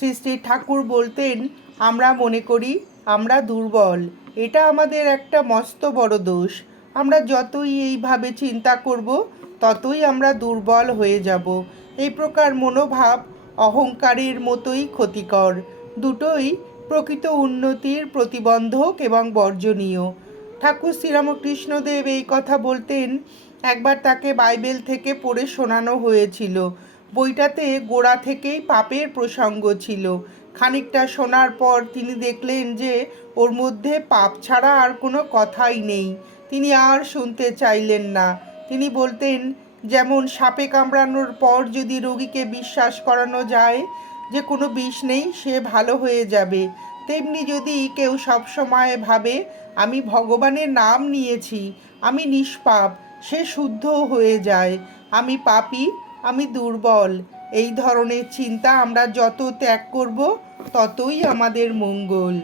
শ্রী শ্রী ঠাকুর বলতেন, আমরা মনে করি আমরা দুর্বল। এটা আমাদের একটা মস্ত বড় দোষ। আমরা যতই এইভাবে চিন্তা করব, ততই আমরা দুর্বল হয়ে যাব। এই প্রকার মনোভাব অহংকারের মতোই ক্ষতিকর। দুটোই প্রকৃত উন্নতির প্রতিবন্ধক এবং বর্জনীয়। ঠাকুর শ্রীরামকৃষ্ণদেব এই কথা বলতেন। একবার তাকে বাইবেল থেকে পড়ে শোনানো হয়েছিল। বইটাতে গোড়া থেকেই পাপের প্রসঙ্গ ছিল। খানিকটা শোনার পর তিনি দেখলেন যে ওর মধ্যে পাপ ছাড়া আর কোনো কথাই নেই। তিনি আর শুনতে চাইলেন না। তিনি বলতেন, যেমন সাপে কামড়ানোর পর যদি রোগীকে বিশ্বাস করানো যায়, যে কোনো বিষ নেই, সে ভালো হয়ে যাবে। তেমনি যদি কেউ সবসময় ভাবে, আমি ভগবানের নাম নিয়েছি, আমি নিষ্পাপ, সে শুদ্ধ হয়ে যায়। আমি পাপী আমি দুর্বল। এই ধরনের চিন্তা আমরা যত ত্যাগ করব ততই আমাদের মঙ্গল।